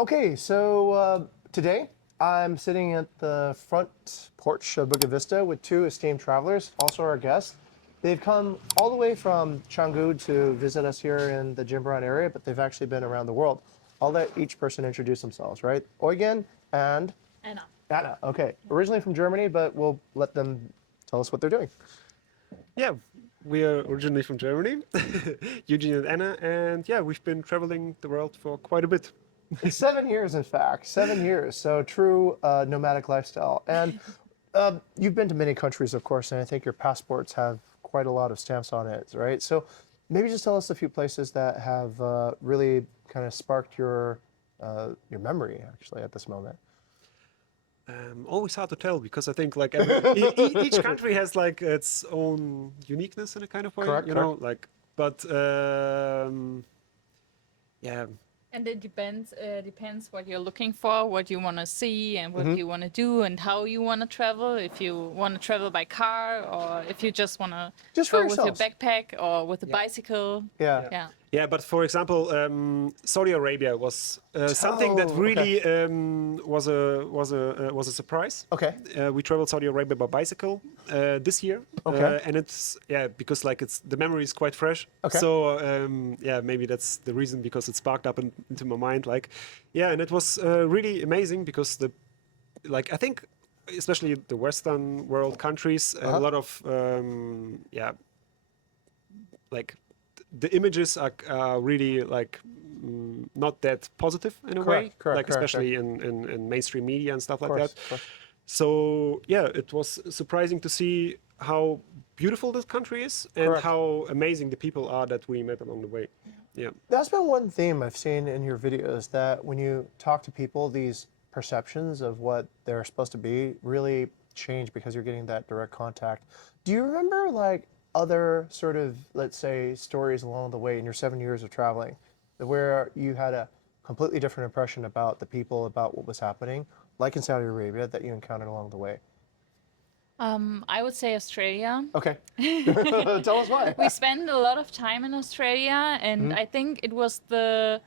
Okay, so today I'm sitting at the front porch of Bukit Vista with two esteemed travelers, also our guests. They've come all the way from Canggu to visit us here in the Jimbaran area, but they've actually been around the world. I'll let each person introduce themselves, right? Eugen and Anna. Anna. Okay, originally from Germany, but we'll let them tell us what they're doing. Yeah, we are originally from Germany, Eugen and Anna, and yeah, we've been traveling the world for quite a bit. 7 years, in fact, 7 years. So true nomadic lifestyle. And you've been to many countries, of course, and I think your passports have quite a lot of stamps on it, right? So maybe just tell us a few places that have really kind of sparked your memory, actually, at this moment. Always hard to tell because I think like each country has like its own uniqueness in a kind of way, Correct, you know, like, but yeah. And it depends what you're looking for, what you want to see, and what you want to do, and how you want to travel. If you want to travel by car, or if you just want to go with your backpack or with a bicycle. Yeah. Yeah, but for example, Saudi Arabia was something that really was a surprise. Okay. We traveled Saudi Arabia by bicycle this year. Okay. And it's because like the memory is quite fresh. Okay. So maybe that's the reason, because it sparked up into my mind. Like, yeah, and it was really amazing because I think especially the Western world countries, a lot of like. The images are really like not that positive in a way, especially in mainstream media and stuff like that. So yeah, it was surprising to see how beautiful this country is and how amazing the people are that we met along the way. Yeah, that's been one theme I've seen in your videos, that when you talk to people, these perceptions of what they're supposed to be really change because you're getting that direct contact. Do you remember like other sort of, let's say, stories along the way in your 7 years of traveling where you had a completely different impression about the people, about what was happening, like in Saudi Arabia, that you encountered along the way? I would say Australia. Okay. Tell us why. We spent a lot of time in Australia, and I think it was the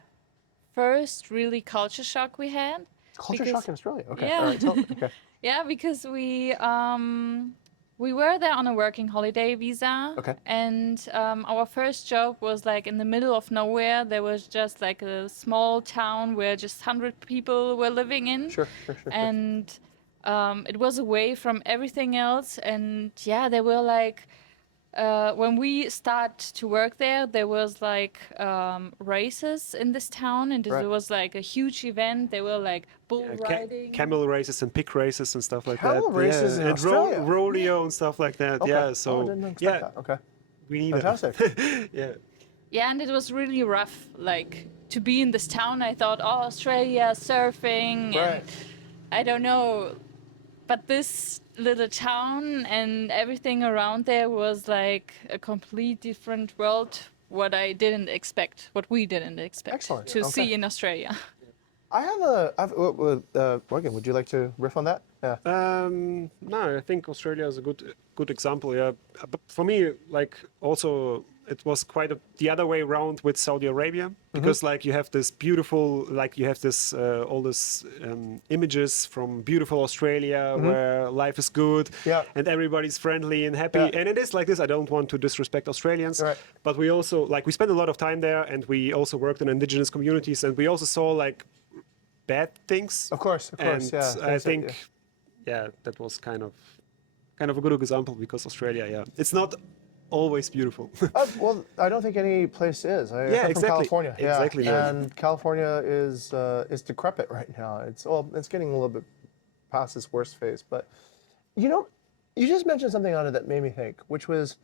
first really culture shock we had. Culture shock in Australia? Okay. Yeah. All right. Okay. Yeah, because we were there on a working holiday visa. Okay. And our first job was like in the middle of nowhere. There was just like a small town where just 100 people were living in. Sure. And it was away from everything else. And yeah, there were like, when we start to work there was like races in this town, and it was like a huge event. There were like bull riding, camel races and pig races and stuff like camel that. Races in Australia. And rodeo and stuff like that. Okay. Yeah, so I didn't expect that. Okay. We need fantastic. Yeah. Yeah, and it was really rough, like to be in this town. I thought, oh, Australia, surfing, and I don't know. But this little town and everything around there was like a complete different world, what we didn't expect to see in Australia. Morgan, would you like to riff on that? Yeah. No, I think Australia is a good example. Yeah, but for me, like also it was quite the other way around with Saudi Arabia, because like you have this beautiful, like you have this all this images from beautiful Australia where life is good and everybody's friendly and happy, and it is like this. I don't want to disrespect Australians, but we also we spent a lot of time there, and we also worked in indigenous communities, and we also saw like bad things. Of course, and yeah. I think that was kind of a good example, because Australia, it's not always beautiful. Well, I don't think any place is. I'm from California. Exactly. And California is decrepit right now. It's getting a little bit past its worst phase. But you just mentioned something on it that made me think, which was,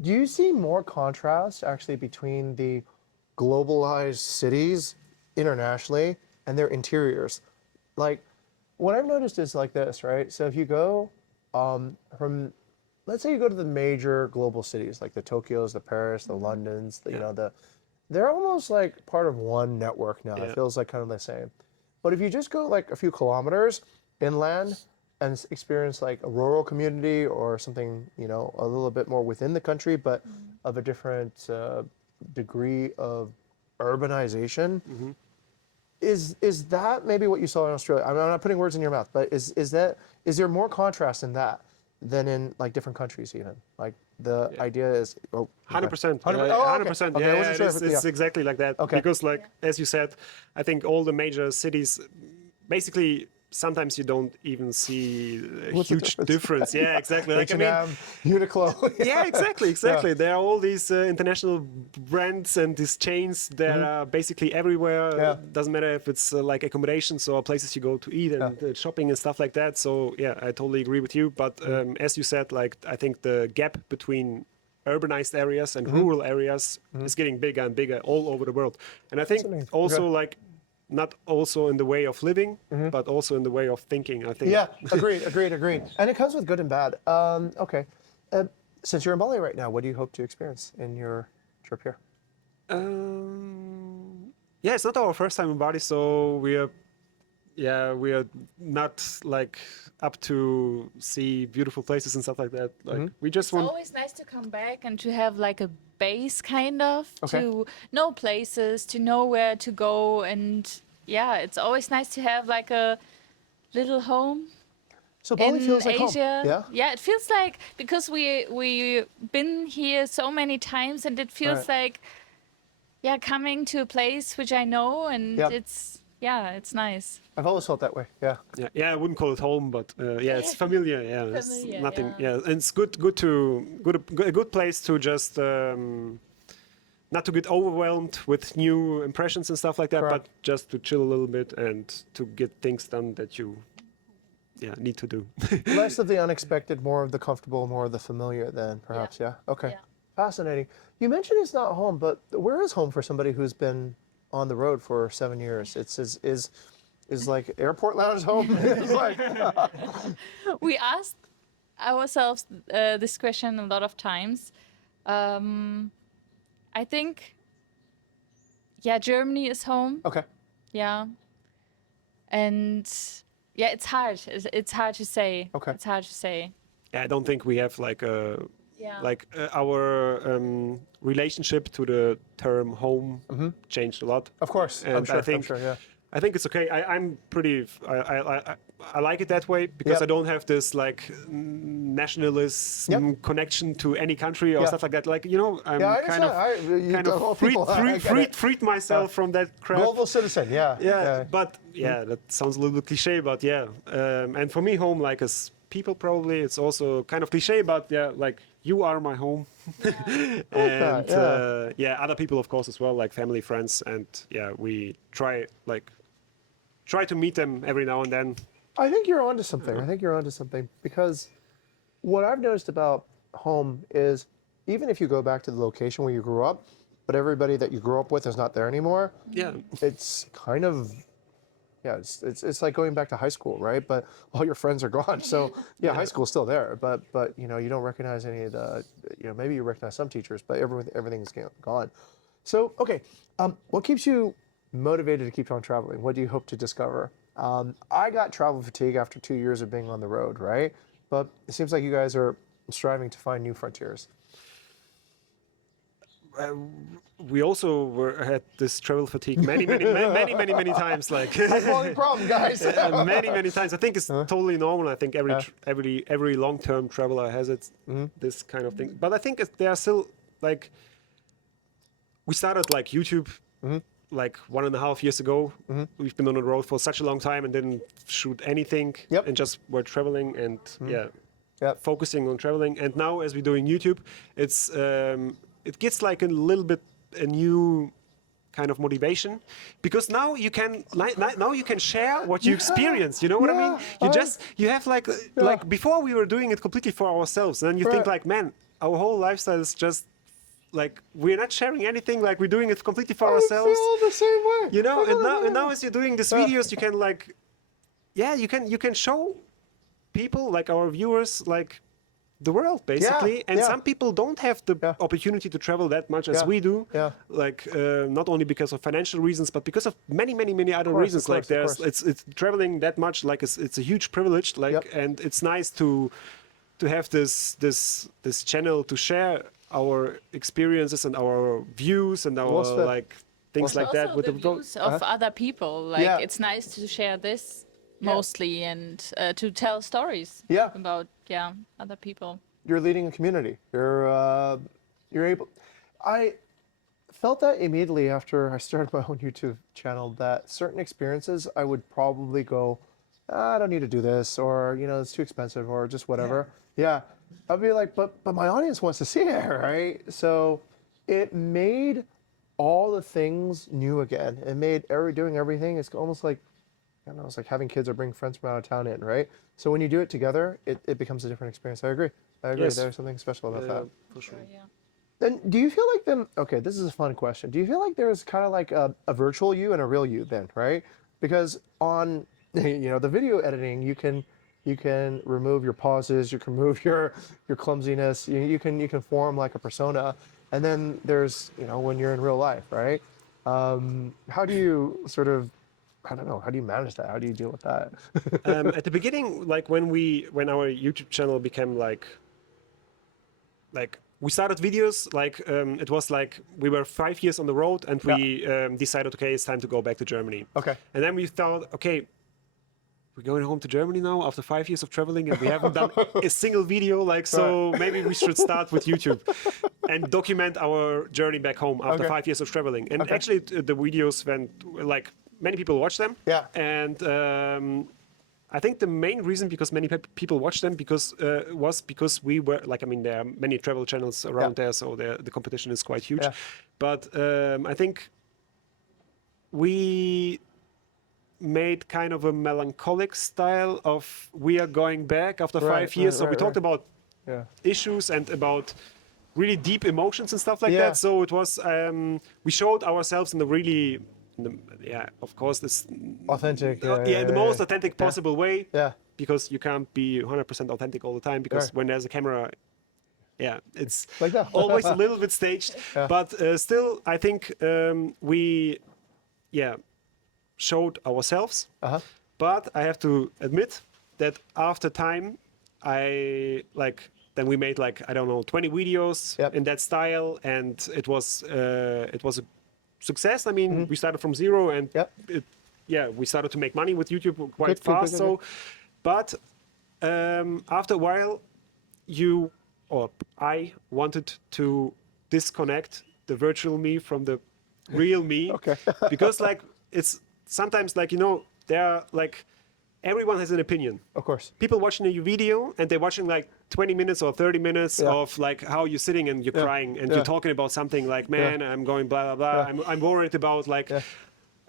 do you see more contrast actually between the globalized cities internationally and their interiors? Like, what I've noticed is like this, right? So if you go from, let's say you go to the major global cities, like the Tokyos, the Paris, the Londons, they're almost like part of one network now. It feels like kind of the same. But if you just go like a few kilometers inland and experience like a rural community or something, a little bit more within the country, but of a different degree of urbanization, is that maybe what you saw in Australia? I'm not putting words in your mouth, but is there more contrast in that than in like different countries even? Like the idea is 100%. 100%. Okay, I wasn't sure It's exactly like that. Okay. Because like as you said, I think all the major cities, basically, sometimes you don't even see a What's the huge difference. Yeah, exactly. Like I mean, H&M, Uniqlo. yeah, exactly. There are all these international brands and these chains that are basically everywhere. Yeah. Doesn't matter if it's like accommodations or places you go to eat and shopping and stuff like that. So yeah, I totally agree with you. But as you said, like I think the gap between urbanized areas and rural areas is getting bigger and bigger all over the world. And I think amazing. also Okay. like not also in the way of living, but also in the way of thinking. I think. Yeah, agreed. And it comes with good and bad. Okay. Since you're in Bali right now, what do you hope to experience in your trip here? Yeah, it's not our first time in Bali, so we are not like up to see beautiful places and stuff like that. Like we just It's want. always nice to come back and to have like a base kind of Okay. to know places, to know where to go, and yeah, it's always nice to have like a little home So Bali in feels like home. Asia. Yeah. It feels like because we been here so many times, and it feels like coming to a place which I know, and Yep. it's nice. I've always felt that way. Yeah. Yeah, I wouldn't call it home, but yeah, it's familiar. Yeah, it's Familiar, nothing. yeah. Yeah, and it's a good place to just not to get overwhelmed with new impressions and stuff like that, Correct. but just to chill a little bit and to get things done that you need to do. Less of the unexpected, more of the comfortable, more of the familiar then perhaps, yeah? Okay. Yeah. Fascinating. You mentioned it's not home, but where is home for somebody who's been on the road for 7 years? It's is like airport lounge home? It's like, We asked ourselves this question a lot of times. I think, Germany is home. okay. Yeah. And it's hard. It's hard to say. Okay. It's hard to say. I don't think we have like a Yeah. our relationship to the term home changed a lot. Of course. And I'm sure. I think, yeah. I think it's okay. I'm pretty. I like it that way because Yep. I don't have this like nationalism connection to any country or Yeah. stuff like that. Like I'm Yeah, I kind of understand. kind all of people, I get it. freed myself from that crap. Global citizen, yeah. Yeah, but that sounds a little bit cliche, but yeah. And for me, home, like as people, probably it's also kind of cliche, but yeah, like you are my home. And that, other people, of course, as well, like family, friends, and we try to meet them every now and then. I think you're onto something. Because what I've noticed about home is even if you go back to the location where you grew up, but everybody that you grew up with is not there anymore, Yeah, it's kind of it's like going back to high school, right? But all your friends are gone. So high school's still there, but you don't recognize any of the maybe you recognize some teachers, but everything's gone. So okay, what keeps you motivated to keep on traveling? What do you hope to discover? I got travel fatigue after 2 years of being on the road, right? But it seems like you guys are striving to find new frontiers. we also had this travel fatigue many times. Like High quality problem, guys. many times. I think it's totally normal. I think every long-term traveler has it, this kind of thing. But I think there are still like we started like YouTube like 1.5 years ago. We've been on the road for such a long time and didn't shoot anything Yep. and just were traveling and Yep. focusing on traveling. And now as we're doing YouTube, it's it gets like a little bit a new kind of motivation because now you can share what you experience. You know what I mean? You have like before we were doing it completely for ourselves, and then you think like, man, our whole lifestyle is just like we're not sharing anything. Like we're doing it completely for ourselves. I feel the same way. You know, and now as you're doing these videos, you can like, you can show people like our viewers like the world basically, and some people don't have the opportunity to travel that much as we do. Yeah. Like not only because of financial reasons, but because of many other reasons. Like there's it's traveling that much. Like it's a huge privilege. Like and it's nice to have this channel to share our experiences and our views and our like things like that. Also With the the views of other people. Like Yeah. it's nice to share this Yeah. mostly and to tell stories Yeah. about other people. You're leading a community. You're able. I felt that immediately after I started my own YouTube channel that certain experiences I would probably go, "Ah, I don't need to do this, or it's too expensive, or just whatever. Yeah. I'd be like, but my audience wants to see it, right? So it made all the things new again. It made doing everything. It's almost like I don't know, it's like having kids or bring friends from out of town in, right? So when you do it together, it becomes a different experience. I agree. Yes. There's something special about that. For sure. Yeah. Then do you feel like then, okay, this is a fun question. Do you feel like there's kind of like a virtual you and a real you then, right? Because on, the video editing, you can remove your pauses, you can remove your clumsiness, you can form like a persona. And then there's, when you're in real life, right? How do you sort of, I don't know, how do you manage that? How do you deal with that? At the beginning, like when our YouTube channel became like we started videos, like it was like we were 5 years on the road, and we decided, okay, it's time to go back to Germany. Okay. And then we thought, okay, we're going home to Germany now after 5 years of traveling, and we haven't done a single video. Like, so maybe we should start with YouTube and document our journey back home after 5 years of traveling. And actually, the videos went like many people watched them. Yeah. And I think the main reason because many people watched them was because we were like, I mean, there are many travel channels around there, so the competition is quite huge. Yeah. But I think we made kind of a melancholic style of we are going back after 5 years. So we talked about issues and about really deep emotions and stuff like that. So it was we showed ourselves in the really of course this Authentic. the most authentic possible way. Yeah. Because you can't be 100% authentic all the time, because when there's a camera, it's like that. always a little bit staged. But still, I think we showed ourselves. But I have to admit that after time, then we made like, I don't know, 20 videos in that style, and it was a success. I mean, we started from zero, and we started to make money with YouTube quite fast. So, but after a while, I wanted to disconnect the virtual me from the real me, because like it's sometimes like there are like everyone has an opinion. Of course. People watching a video and they're watching like 20 minutes or 30 minit's of like how you're sitting and you're crying and you're talking about something like, man, I'm going blah, blah, blah. I'm worried about like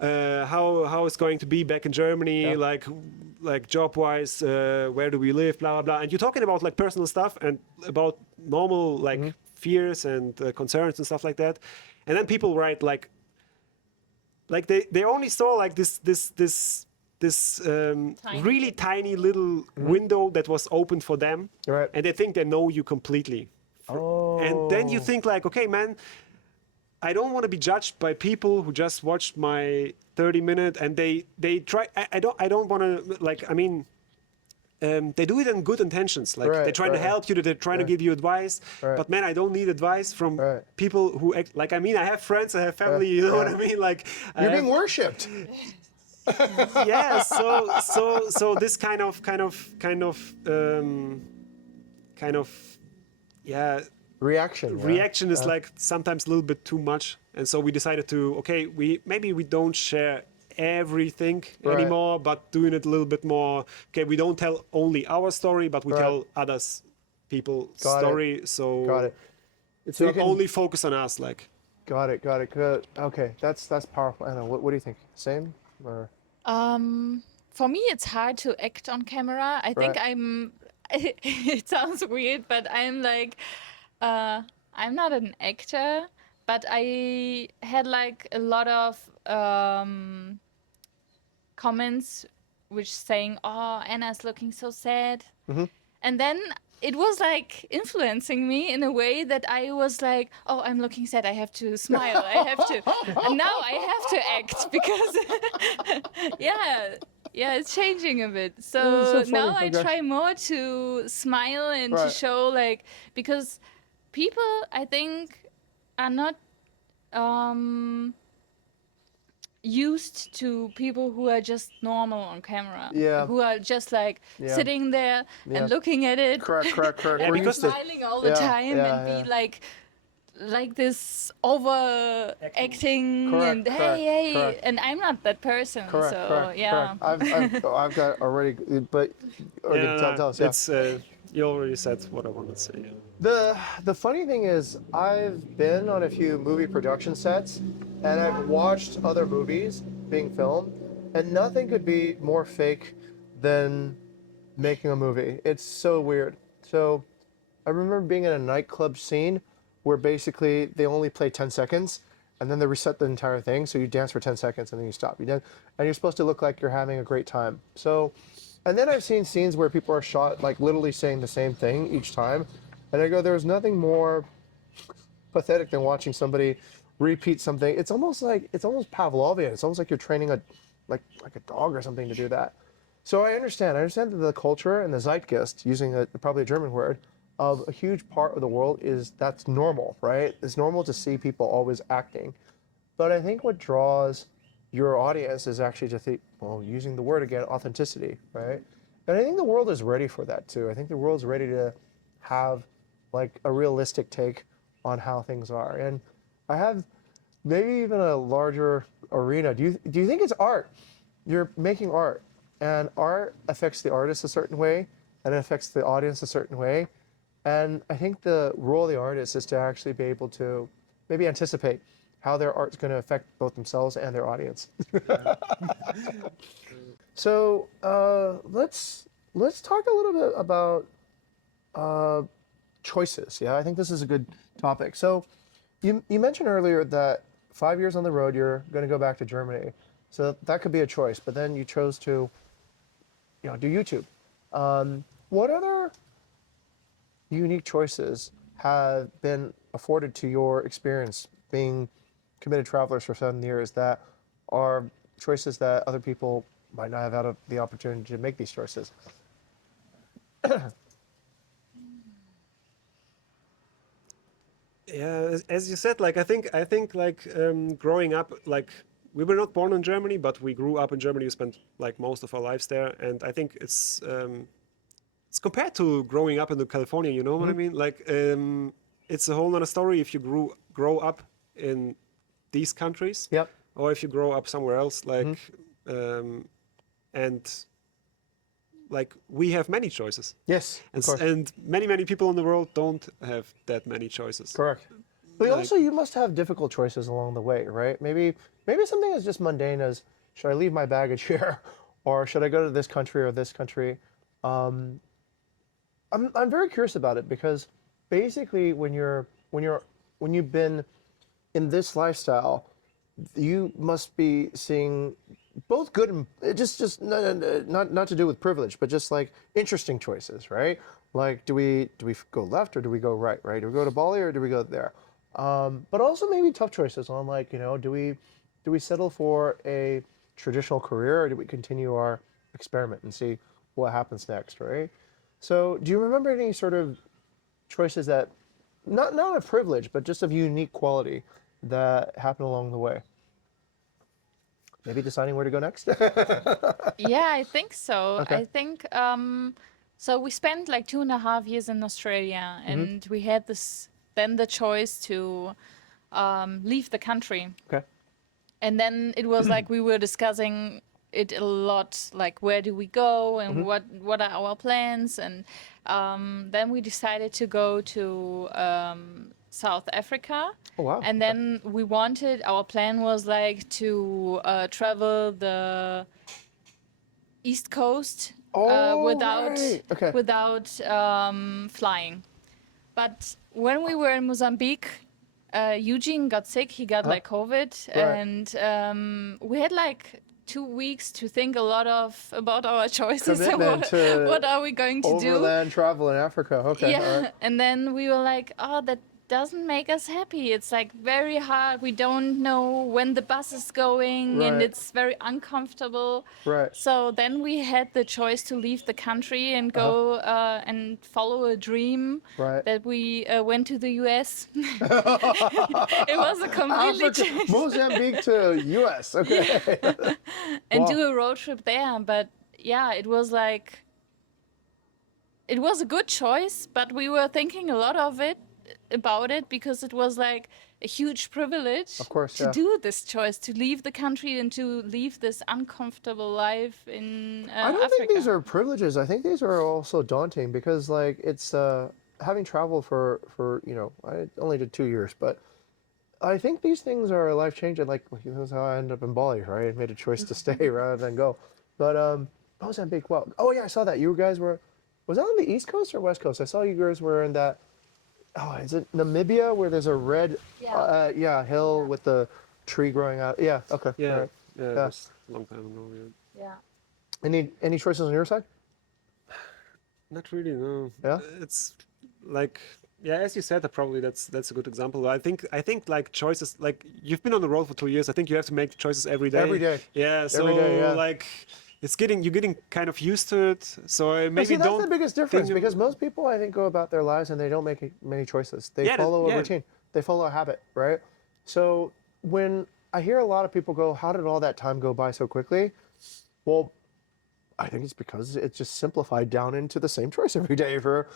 how it's going to be back in Germany, like job-wise, where do we live, blah, blah, blah. And you're talking about like personal stuff and about normal like fears and concerns and stuff like that. And then people write like they only saw like this really tiny little window that was open for them, and they think they know you completely. And then you think like, okay, man, I don't want to be judged by people who just watched my 30-minute and they try. I don't want to like. I mean, they do it in good intentions. Like they're trying to help you. They're trying to give you advice. But man, I don't need advice from people who act like. I mean, I have friends. I have family. You know what I mean? Like you're being worshipped. So this kind of reaction is like sometimes a little bit too much, and so we decided to we don't share everything anymore, but doing it a little bit more. Okay, we don't tell only our story, but we tell others people's story. So got it. It's not only focus on us. Like got it. Good. Okay, that's powerful. Anna, what do you think? Same or? For me, it's hard to act on camera. I think I'm. It sounds weird, but I'm like, I'm not an actor, but I had like a lot of comments which saying, "Oh, Anna's looking so sad," and then it was like influencing me in a way that I was like, "Oh, I'm looking sad. I have to smile. I have to," and now I have to act because, it's changing a bit. So now I try more to smile and to show like, because people I think are not used to people who are just normal on camera. Yeah. Who are just like Yeah. sitting there Yeah. and looking at it. Correct. Yeah, We're because used to. Smiling all the Yeah, time yeah, and yeah. be like this overacting Correct, and correct, hey, correct. and I'm not that person. Correct. So yeah. I've got already, but yeah, tell us. Yeah. it's you already said what I wanted to say. Yeah. The funny thing is, I've been on a few movie production sets, and I've watched other movies being filmed, and nothing could be more fake than making a movie. It's so weird. So I remember being in a nightclub scene where basically they only play 10 seconds and then they reset the entire thing. So you dance for 10 seconds and then you stop. And you're supposed to look like you're having a great time. So, and then I've seen scenes where people are shot like literally saying the same thing each time. And I go, there's nothing more pathetic than watching somebody repeat something. It's almost Pavlovian. It's almost like you're training like a dog or something to do that. So I understand that the culture and the zeitgeist, using probably a German word, of a huge part of the world that's normal, right? It's normal to see people always acting. But I think what draws your audience is actually to think, well, using the word again, authenticity, right? And I think the world is ready for that too. I think the world's ready to have like a realistic take on how things are. And I have maybe even a larger arena. Do you think it's art? You're making art, and art affects the artist a certain way, and it affects the audience a certain way. And I think the role of the artist is to actually be able to maybe anticipate how their art's going to affect both themselves and their audience. So let's talk a little bit about choices. Yeah, I think this is a good topic. So you mentioned earlier that 5 years on the road, you're going to go back to Germany. So that could be a choice. But then you chose to, do YouTube. What other unique choices have been afforded to your experience being committed travelers for 7 years that are choices that other people might not have had the opportunity to make these choices? Yeah, as you said, like I think like growing up, like we were not born in Germany, but we grew up in Germany. We spent like most of our lives there, and I think it's compared to growing up in California. You know what I mean? Like it's a whole other story if you grow up in these countries, Yep. or if you grow up somewhere else. Like and like we have many choices. Yes, of course. And many people in the world don't have that many choices. Correct. But also, you must have difficult choices along the way, right? Maybe something as just mundane as, should I leave my baggage here, or should I go to this country or this country? I'm very curious about it, because basically when you've been in this lifestyle, you must be seeing both good and just not to do with privilege, but just like interesting choices, right? Like, do we go left or do we go right? Right? Do we go to Bali or do we go there? But also maybe tough choices on, like, do we settle for a traditional career, or do we continue our experiment and see what happens next, right? So do you remember any sort of choices that not of privilege, but just of unique quality that happened along the way? Maybe deciding where to go next? Yeah, I think so. Okay. I think so we spent like 2.5 years in Australia, and we had then the choice to leave the country. Okay. And then it was like we were discussing it a lot, like where do we go and what are our plans, and then we decided to go to South Africa. Oh, wow. And then our plan was like to travel the East Coast without right. Okay. without flying. But when we were in Mozambique, Eugen got sick. He got like COVID, Right. and we had like 2 weeks to think a lot about our choices and Commitment to what are we going to do. Overland travel in Africa. Okay. Yeah, All right. and then we were like, oh, that doesn't make us happy. It's like very hard. We don't know when the bus is going, and Right. it's very uncomfortable. Right. So then we had the choice to leave the country and go and follow a dream. Right. That we went to the US. It was a completely Africa, change. Mozambique to US. Okay. And Wow. do a road trip there. But yeah, it was like, it was a good choice, but we were thinking a lot about it because it was like a huge privilege Of course, to yeah. do this choice, to leave the country and to leave this uncomfortable life in I don't Africa. think these are privileges. I think these are also daunting because, like, it's having traveled for I only did 2 years, but I think these things are life changing. Like, that's how I ended up in Bali, right? I made a choice to stay rather than go. But Mozambique, wow. Oh yeah, I saw that. You guys were, was that on the East Coast or West Coast? I saw you guys were in that. Oh, is it Namibia where there's a red, hill with the tree growing out? Yeah. Okay. Yeah, all right. yeah, it Yeah. was a long time ago. Yeah. Yeah. Any choices on your side? Not really, no. Yeah? It's like, yeah, as you said, probably that's a good example. I think like choices, like you've been on the road for 2 years. I think you have to make choices every day. Every day. Yeah. So Every day, yeah. like, you're getting kind of used to it. So But maybe see, that's don't the biggest difference think- because most people, I think, go about their lives and they don't make many choices. They Yeah, follow a yeah. routine. They follow a habit, right? So when I hear a lot of people go, "How did all that time go by so quickly?" Well, I think it's because it's just simplified down into the same choice every day for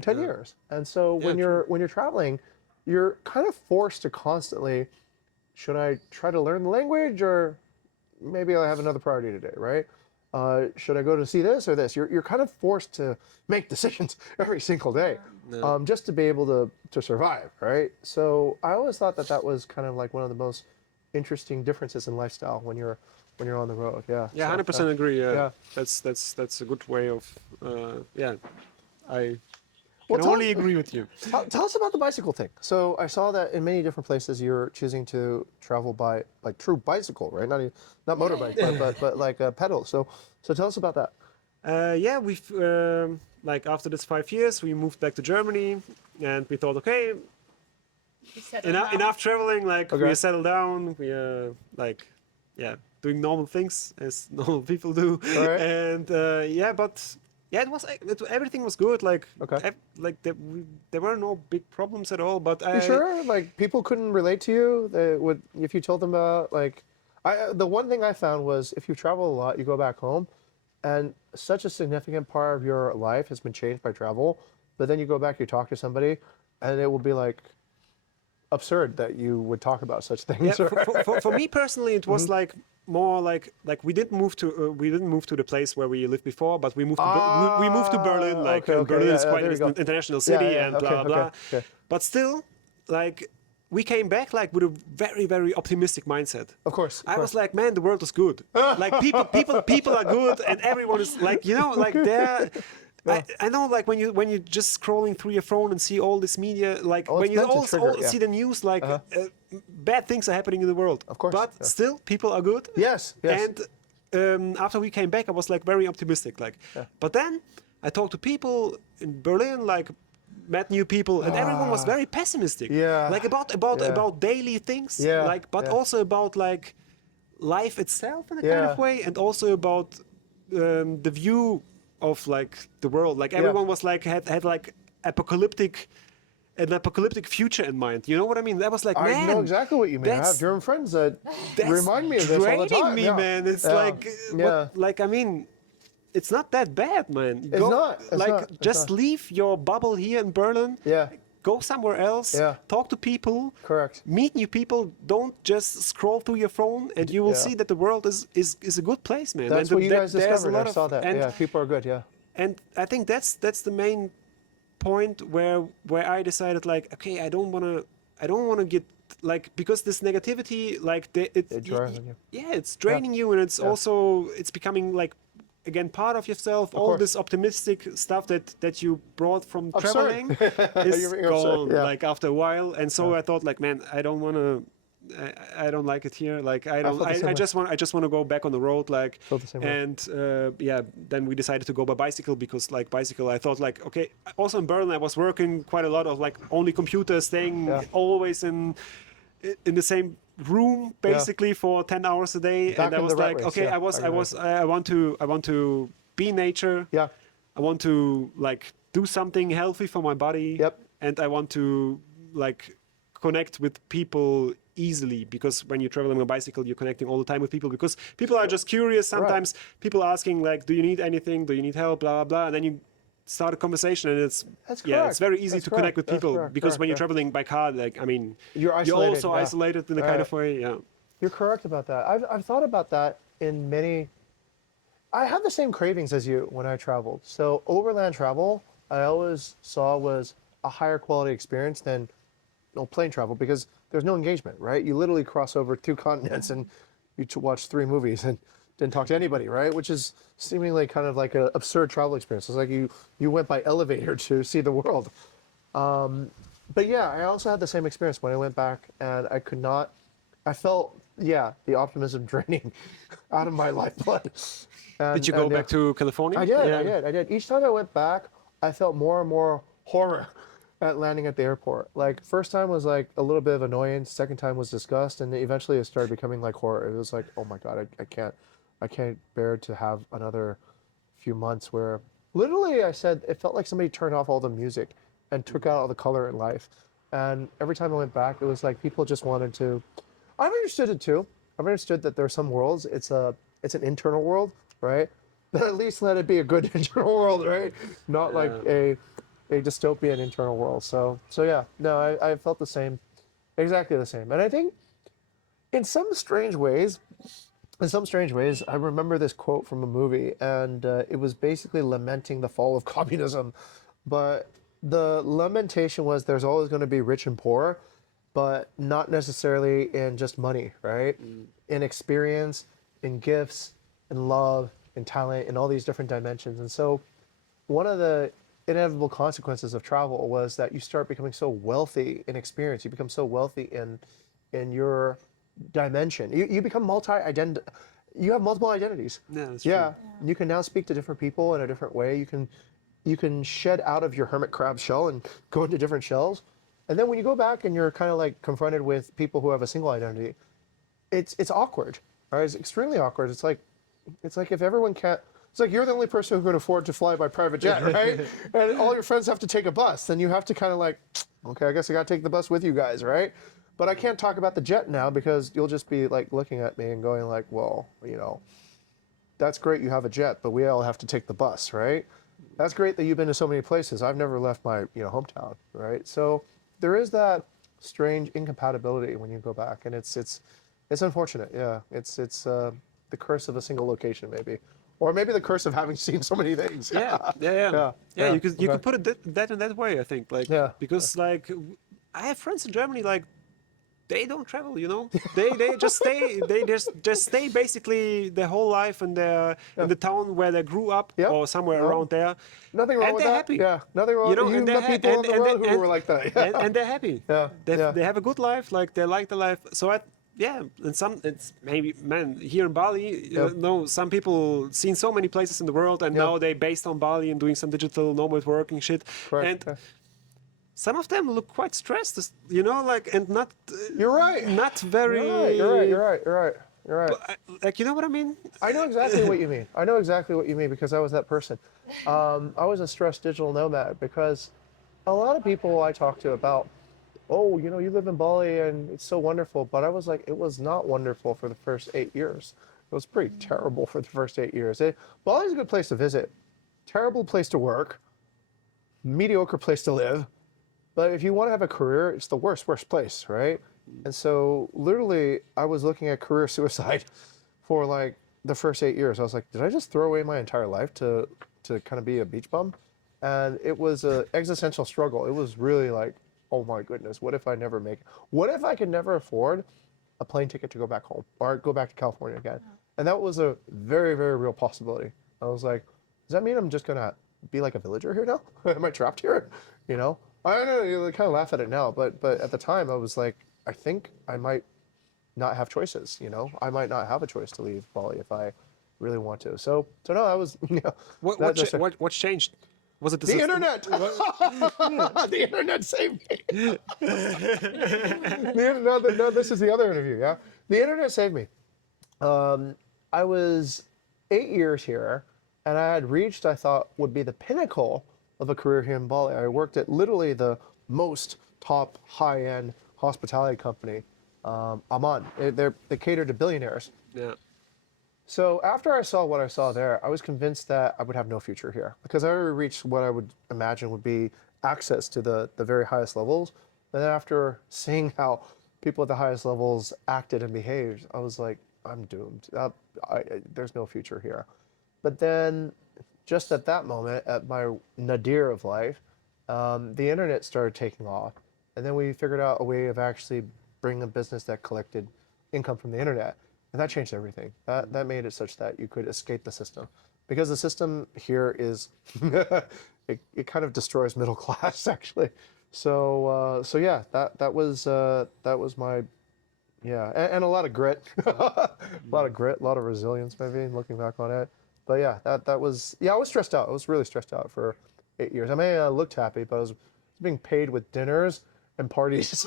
10 years. And so when you're traveling, you're kind of forced to constantly, should I try to learn the language or maybe I have another priority today, right? Should I go to see this or this? You're kind of forced to make decisions every single day, just to be able to survive, right? So I always thought that was kind of like one of the most interesting differences in lifestyle when you're on the road. Yeah. Yeah, So, 100% agree. Yeah. yeah. That's a good way of. Yeah, I Well, can only agree with you. Tell us about the bicycle thing. So I saw that in many different places you're choosing to travel by like true bicycle, right? Not motorbike, but like a pedal. So tell us about that. Yeah, we've like after this 5 years, we moved back to Germany, and we thought, okay, enough traveling. Like Okay. we settle down. We like, yeah, doing normal things as normal people do. All right. And yeah, but yeah, everything was good. Like Okay. like there were no big problems at all. But You sure? Like people couldn't relate to you? They would if you told them about like the one thing I found was if you travel a lot, you go back home, and such a significant part of your life has been changed by travel. But then you go back, you talk to somebody, and it will be like absurd that you would talk about such things. Yeah, right? for me personally, it was Mm-hmm. like more like we didn't move to the place where we lived before, but we moved we moved to Berlin. Like okay, Berlin yeah, is yeah, quite there you go. an international city yeah, and okay, blah blah. okay. But still, like we came back like with a very very optimistic mindset. Of course. I was like, man, the world is good. Like people are good, and everyone is like, like they're. I know, like when you just scrolling through your phone and see all this media, like Oh, when it's you meant to also trigger, yeah. see the news, like bad things are happening in the world. Of course, but yeah. still, people are good. Yes, yes. And after we came back, I was like very optimistic, like. But then I talked to people in Berlin, like met new people, and everyone was very pessimistic. Yeah. Like about daily things. Yeah, Like, but yeah. also about like life itself in a kind Yeah. of way, and also about the view of like the world. Like everyone was like had like an apocalyptic future in mind. You know what I mean? That was like, man, I know exactly what you mean. I have that's- German friends that that's remind me of this all the draining time. me, yeah. man. It's Yeah. like, yeah. like I mean, it's not that bad, man. It's not, it's like not, it's just not. leave your bubble here in Berlin. Yeah. Go somewhere else. Yeah. Talk to people. Correct. Meet new people. Don't just scroll through your phone, and you will Yeah. see that the world is a good place, man. That's and what you guys there's a discovered. lot I saw of- that. And, Yeah, people are good. Yeah. and I think that's the main point where I decided, like, okay, I don't wanna get like, because this negativity, like It drives on you. yeah, it's draining you, and it's also it's becoming like again part of yourself. All course. this optimistic stuff that you brought from Absurd. traveling is You're being absurd, gone yeah. like after a while. And so I thought, like, man, I don't want to I don't like it here. Like I felt don't. the same I way. just want to go back on the road. Like Felt the same way. and yeah, then we decided to go by bicycle because like bicycle. I thought like okay. Also in Berlin, I was working quite a lot of like only computers, staying Yeah. always in the same room basically for 10 hours a day. Back and I in was the rat like, race, okay, yeah, I want to be in nature. Yeah. I want to like do something healthy for my body. Yep. And I want to like connect with people easily because when you're traveling on a bicycle, you're connecting all the time with people because people are just curious. Sometimes people asking like, do you need anything? Do you need help? Blah, blah, blah. And then you start a conversation and it's That's yeah, correct. it's very easy That's to connect correct. with That's people correct. because when you're Correct. traveling by car, like, I mean, You're isolated, also yeah. isolated in a kind of way. Yeah. You're correct about that. I've thought about that in many. I have the same cravings as you when I traveled. So overland travel, I always saw was a higher quality experience than plane travel because there's no engagement, right? You literally cross over 2 continents and you watch 3 movies and didn't talk to anybody, right? Which is seemingly kind of like an absurd travel experience. It's like you went by elevator to see the world. But yeah, I also had the same experience when I went back and I could not, I felt, yeah, the optimism draining out of my lifeblood. Did you go back to California? I did, Yeah. I did. Each time I went back, I felt more and more horror at landing at the airport. Like first time was like a little bit of annoyance, second time was disgust, and eventually it started becoming like horror. It was like, oh my God, I can't bear to have another few months where literally I said it felt like somebody turned off all the music and took out all the color in life. And every time I went back, it was like people just wanted to. I've understood it too. I've understood that there are some worlds. It's an internal world, right? But at least let it be a good internal world, right? Not like a dystopian internal world. So yeah, no, I felt the same, exactly the same. And I think in some strange ways, I remember this quote from a movie, and it was basically lamenting the fall of communism. But the lamentation was there's always going to be rich and poor, but not necessarily in just money, right? In experience, in gifts, in love, in talent, in all these different dimensions. And so one of the inevitable consequences of travel was that you start becoming so wealthy in experience. You become so wealthy in your dimension. You become multi-ident. You have multiple identities. Yeah, that's Yeah. true. You can now speak to different people in a different way. You can shed out of your hermit crab shell and go into different shells. And then when you go back and you're kind of like confronted with people who have a single identity, it's awkward. Right? It's extremely awkward. It's like if everyone can't. It's like you're the only person who can afford to fly by private jet, right? And all your friends have to take a bus. Then you have to kind of like, okay, I guess I got to take the bus with you guys, right? But I can't talk about the jet now because you'll just be like looking at me and going like, well, that's great you have a jet, but we all have to take the bus, right? That's great that you've been to so many places. I've never left my hometown, right? So there is that strange incompatibility when you go back, and it's unfortunate. Yeah, it's the curse of a single location, maybe. Or maybe the curse of having seen so many things. Yeah. You could okay. put it that in that way. I think like because like I have friends in Germany like they don't travel. They just stay. They just stay basically their whole life in the town where they grew up or somewhere around there. Nothing wrong and with they're that. happy. Yeah, nothing wrong. You've met people on the road who were like that. and they're happy. They have a good life. Like they like the life. So and it's maybe here in Bali. Some people seen so many places in the world, and now they based on Bali and doing some digital nomad working shit. Correct. And some of them look quite stressed, and not. You're right. Not very. You're right. Like you know what I mean? I know exactly what you mean. I know exactly what you mean because I was that person. I was a stressed digital nomad because a lot of people I talk to about, oh, you live in Bali and it's so wonderful. But I was like, it was not wonderful for the first 8 years. It was pretty terrible for the first 8 years. Bali's a good place to visit, terrible place to work, mediocre place to live. But if you want to have a career, it's the worst place, right? And so literally I was looking at career suicide for like the first 8 years. I was like, did I just throw away my entire life to kind of be a beach bum? And it was an existential struggle. It was really like, oh my goodness, what if I never make it? What if I could never afford a plane ticket to go back home or go back to California again? And that was a very, very real possibility. I was like, does that mean I'm just going to be like a villager here now? Am I trapped here? I don't know, you kind of laugh at it now, but at the time I was like, I think I might not have choices. You know, I might not have a choice to leave Bali if I really want to. So no, that was What changed? Was it the internet. The internet saved me. No, this is the other interview. Yeah, the internet saved me. I was 8 years here, and I had reached, I thought, would be the pinnacle of a career here in Bali. I worked at literally the most top high-end hospitality company, Aman. They cater to billionaires. Yeah. So after I saw what I saw there, I was convinced that I would have no future here because I already reached what I would imagine would be access to the very highest levels. And then after seeing how people at the highest levels acted and behaved, I was like, I'm doomed. There's no future here. But then just at that moment, at my nadir of life, the internet started taking off. And then we figured out a way of actually bringing a business that collected income from the internet. And that changed everything. That made it such that you could escape the system. Because the system here is, it kind of destroys middle class, actually. So yeah, that was my, yeah, and a lot of grit. A lot of grit, a lot of resilience, maybe, looking back on it. But yeah, that was, yeah, I was stressed out. I was really stressed out for 8 years. I mean, I looked happy, but I was being paid with dinners and parties.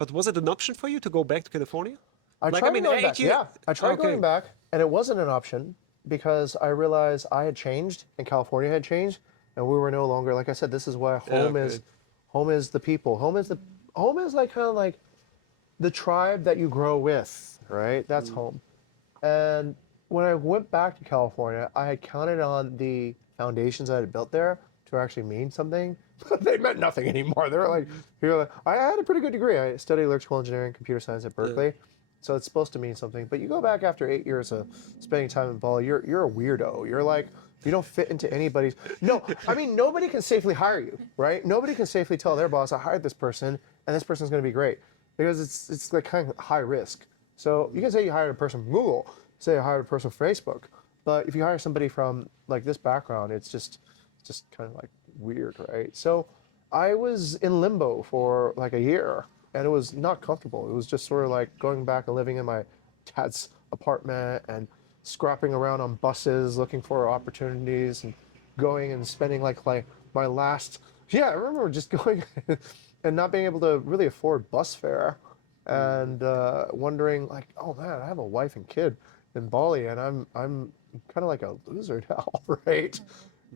But was it an option for you to go back to California? I tried going back. Yeah, I tried going back, and it wasn't an option because I realized I had changed and California had changed, and we were no longer, like I said, this is why home is. Home is the people. Home is like kind of like the tribe that you grow with, right? That's home. And when I went back to California, I had counted on the foundations I had built there to actually mean something, but they meant nothing anymore. They were like, I had a pretty good degree. I studied electrical engineering, computer science at Berkeley, so it's supposed to mean something. But you go back after 8 years of spending time in Bali, you're a weirdo. You're like, you don't fit into anybody's. No, I mean, nobody can safely hire you, right? Nobody can safely tell their boss, I hired this person, and this person's going to be great, because it's like kind of high risk. So you can say you hired a person from Google, say you hired a person from Facebook, but if you hire somebody from like this background, it's just kind of like weird, right? So I was in limbo for like a year, and it was not comfortable. It was just sort of like going back and living in my dad's apartment and scrapping around on buses looking for opportunities and going and spending like my last, I remember just going and not being able to really afford bus fare and wondering like, oh man, I have a wife and kid in Bali and I'm kind of like a loser now, right?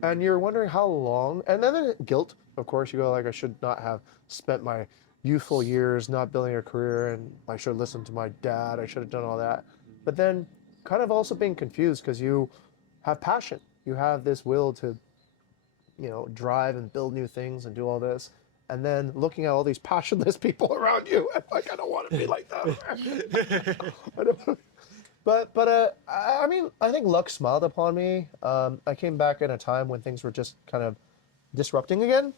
And you're wondering how long, and then guilt, of course, you go like, I should not have spent my youthful years not building a career, and I should have listened to my dad, I should have done all that. But then kind of also being confused because you have passion. You have this will to, drive and build new things and do all this. And then looking at all these passionless people around you, and like, I don't want to be like that. But I mean, I think luck smiled upon me. I came back in a time when things were just kind of disrupting again.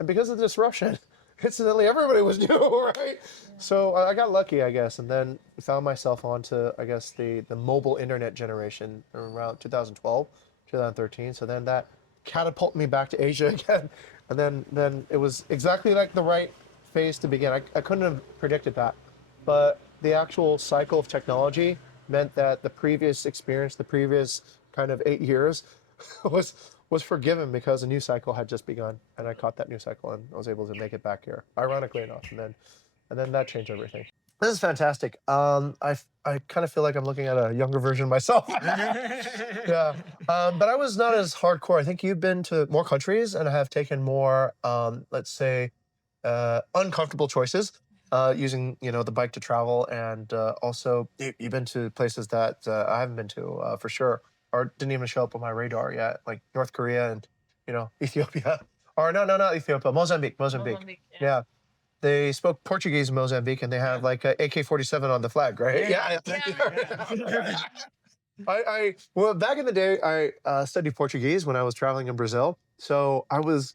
And because of the disruption, incidentally, everybody was new, right? So I got lucky, I guess, and then found myself onto, I guess, the mobile internet generation around 2012, 2013. So then that catapulted me back to Asia again. And then it was exactly like the right phase to begin. I couldn't have predicted that. But the actual cycle of technology meant that the previous experience, the previous kind of 8 years was forgiven because a new cycle had just begun, and I caught that new cycle and I was able to make it back here, ironically enough, and then that changed everything. This is fantastic. I kind of feel like I'm looking at a younger version of myself. Yeah, but I was not as hardcore. I think you've been to more countries and have taken more, let's say, uncomfortable choices, using the bike to travel, and also you've been to places that I haven't been to for sure, or didn't even show up on my radar yet, like North Korea and Ethiopia, or no, not Ethiopia, Mozambique. Yeah. They spoke Portuguese in Mozambique, and they have like a AK-47 on the flag, right? Yeah. Well, back in the day, I studied Portuguese when I was traveling in Brazil, so I was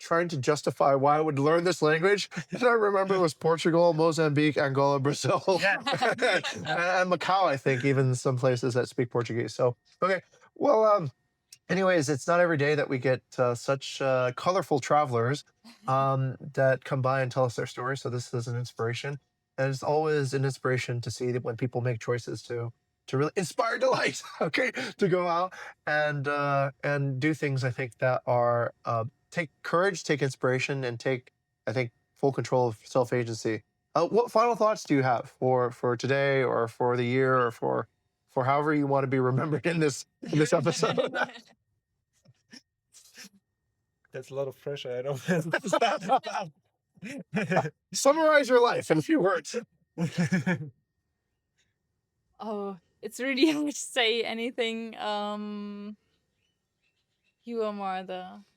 trying to justify why I would learn this language, and I remember it was Portugal, Mozambique, Angola, Brazil, and Macau, I think, even some places that speak Portuguese. So, okay, well, anyways, it's not every day that we get such colorful travelers that come by and tell us their story. So this is an inspiration, and it's always an inspiration to see that when people make choices to really inspire delight. Okay, to go out and do things. I think that are take courage, take inspiration, and take I think full control of self agency. What final thoughts do you have for today, or for the year, or for however you want to be remembered in this episode? That's a lot of pressure. I don't. Summarize your life in a few words. Oh, it's really hard to say anything. You are more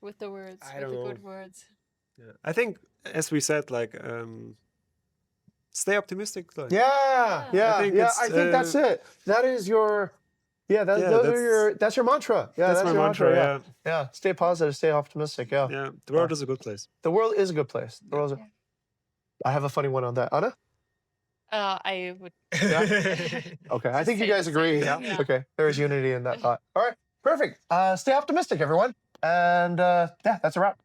with the words, I with don't the know. good words. Yeah. I think, as we said, like, stay optimistic. Like, Yeah, yeah, I think yeah. it's, I think that's it. That is your, yeah. That's your mantra. Yeah, that's my your mantra. Yeah, yeah. Stay positive, stay optimistic. Yeah, Yeah, the world is a good place. the world is a good place. The world's I have a funny one on that. Anna? I would. Okay, I think you say guys the agree. same, yeah. Okay, there's unity in that thought. All right, perfect. Stay optimistic, everyone. And yeah, that's a wrap.